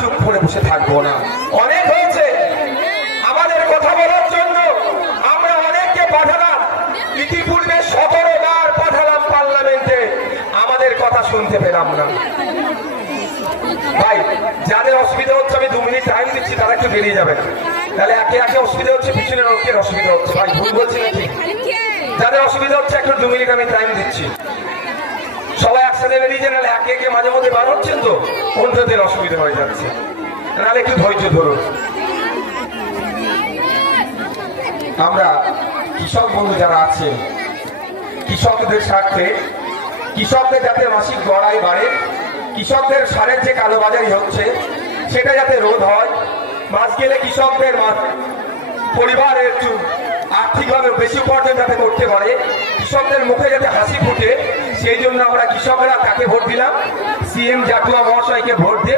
চুপ করে বসে থাকবো না। অনেক হয়েছে আমাদের কথা বলার জন্য, আমরা অনেককে পাঠালাম, ইতিপূর্বে 17 বার পাঠালাম পার্লামেন্টে, আমাদের কথা শুনতে পেলাম না। ভাই যাদের অসুবিধা হচ্ছে আমি 2 মিনিট টাইম দিচ্ছি, তারা একটু বেরিয়ে যাবে না, তাহলে একে একে অসুবিধা হচ্ছে, পিছনের লোকের অসুবিধা হচ্ছে। ভাই ভুল বলছি নাকি? যাদের অসুবিধা হচ্ছে একটু 2 মিনিট আমি টাইম দিচ্ছি, সবাই একসাথে বেরিয়ে যান, নাহলে একে একে মাঝে মধ্যে বার হচ্ছেন তো অন্যদের অসুবিধা হয়ে যাচ্ছে, নাহলে একটু ধৈর্য ধরুন। আমরা কৃষক বন্ধু যারা আছেন, কৃষকদের স্বার্থে, কৃষকদের যাতে মাসিক গড়াই বাড়ে, কৃষকদের সারের যে কালোবাজারি হচ্ছে সেটা যাতে রোধ হয়, মাস গেলে কৃষকদের পরিবারের একটু আর্থিকভাবে বেশি উপার্জন যাতে করতে পারে, কৃষকদের মুখে যাতে হাসি ফুটে, সেই জন্য আমরা কৃষকরা কাকে ভোট দিলাম? সিএম জাটুয়া মহাশয়কে ভোট দিয়ে